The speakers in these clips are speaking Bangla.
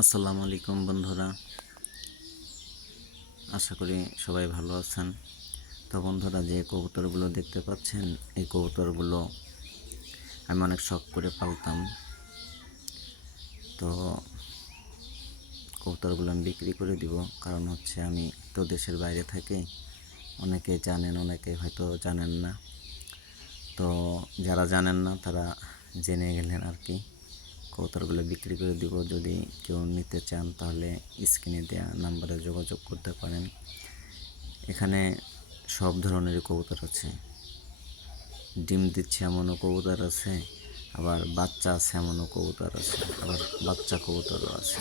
আসসালামু আলাইকুম বন্ধুরা, আশা করি সবাই ভালো আছেন। তো বন্ধুরা, যে কবুতরগুলো দেখতে পাচ্ছেন, এই কবুতরগুলো আমি অনেক শখ করে পালতাম। তো কবুতরগুলো আমি বিক্রি করে দিব, কারণ হচ্ছে আমি তো দেশের বাইরে থাকি। অনেকে জানেন, অনেকে হয়তো জানেন না। তো যারা জানেন না তারা জেনে গেলেন আর কি। কবুতরগুলো বিক্রি করে দিব, যদি কেউ নিতে চান তাহলে স্ক্রিনে দেওয়া নাম্বারে যোগাযোগ করতে পারেন। এখানে সব ধরনেরই কবুতর আছে, ডিম দিচ্ছে এমনও কবুতর আছে, আবার বাচ্চা আছে এমনও কবুতর আছে, আবার বাচ্চা কবুতরও আছে।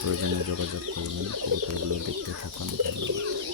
প্রয়োজনে যোগাযোগ করবেন, কবুতরগুলো দেখতে থাকুন। ধন্যবাদ।